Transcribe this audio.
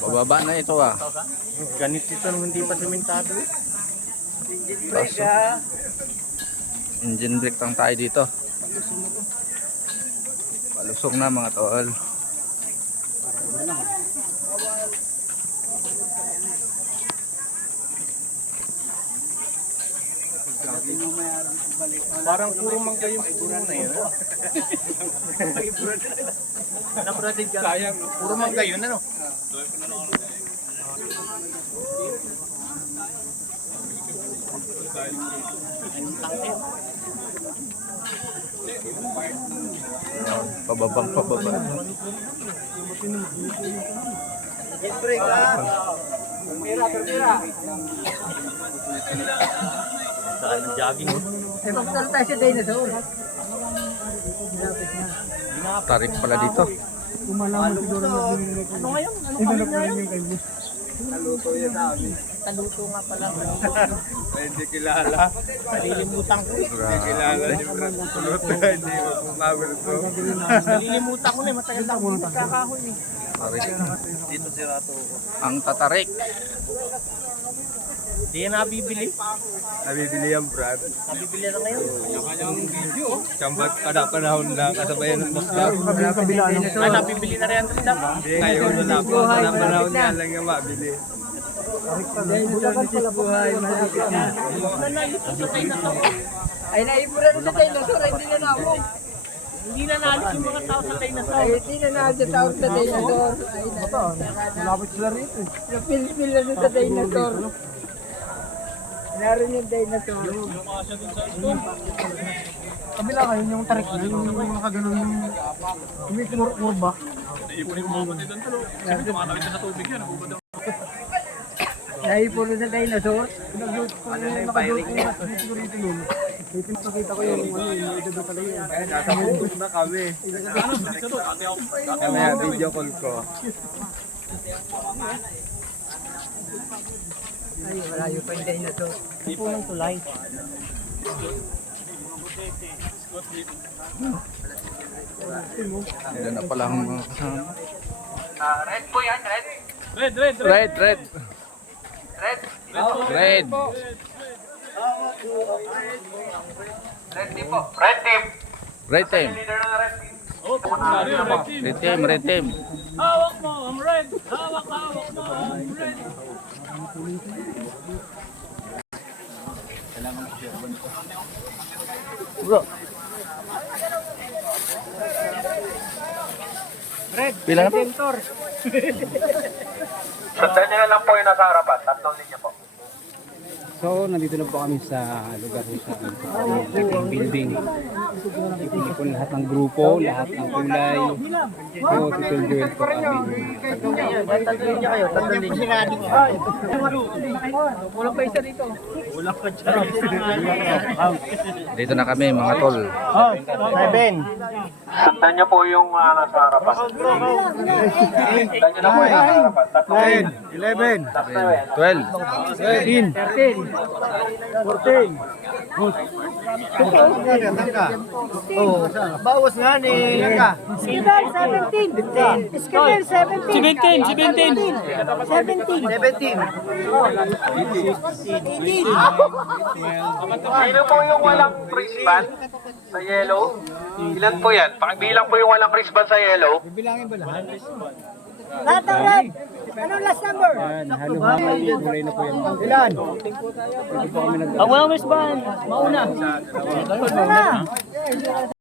Pababa na ito ah. Ganit ito nung hindi pa sementado eh. Kaso, engine brake lang tayo dito. Palusog na mga tol. Parang puro mangga yung puno na yun. Sayang. Puro mangga yun ano? Pababang pababa. Break ah. Saan ang jogging? Eh, magkakaroon tayo sa dinosaur. Tarik pala dito. Ano ngayon? Ano kami ngayon? Naluto yan sa amin. Taluto nga pala. Hindi kilala. Nalilimutan ko eh. Hindi kilala ni Brad. Naluto hindi mo kumawin to. Nalilimutan ko na eh. Matagal na ako nagkakahoy eh. Tarik. Dito si Rato. Ang tatarik. Hindi yan nabibili. Nabibili yan Brad. Nabibili na ngayon. Yung kanyang video. Kambat kada panahon na kasabayan ng musga. Ay, nabibili na rin ang tanda. Hindi ngayon wala pa. Kada panahon niya lang yung mabili. Ay, naibura na sa dinosaur. Hindi na namo. Hindi na nalit yung mga tao sa dinosaur. Ay, hindi na nalit yung tao sa dinosaur. Ay, malapit sila rito. Napilpil na sa dinosaur. Naroon yung dinosaur. Kabila kayo yung tarik na, yung nakaganon yung kumurba. Ipunin mo mga doon talo. Sabi ko makakawin sa tubig yan. Naipuno sa dinosaur. Nakadulot ko na sigurito yun. Pakita ko yung yung ito talaga yun. Nasa bubos na kami. Kaya video call ko. Ay, malayo pa yung dinosaur. Punong tulay. Ayan na pala ang mga kasama. Red po yan, red. Red. Red. Red team po. Red team. Red team. Leader ng red team. Red team. Hawak mo, I'm red. Hawak mo, I'm red. Bro. Red. Pila na po? Sundan nyo na lang po yung nasa harapan. Tatlong linya po. So, nandito na po kami sa lugar kung saan ating building. Ipili po lahat ng grupo, lahat ng kulay. So, Tito Joel po kami. Tatlong linya kayo. Tatlong linya. Walang pa isa dito. Walang pa dyan. Dito na kami mga tol. Seven. Sundan nyo po yung nasa harapan. Sundan nyo na po yung nasa harapan. 10, 11, 12. 13, 14. Bawas nga ni Langka. Skidal, 17. Skidal, 17. 17. 17. Sino po yung walang wristband sa yellow? Ilan po yan? Pakibilang po yung walang wristband sa yellow. Lahat ng red. Anong last number? Yan, halo-halo, kulay na po yan. Ilan? Pwede po kami nag- Ang walang wristband, mauna. Ano na?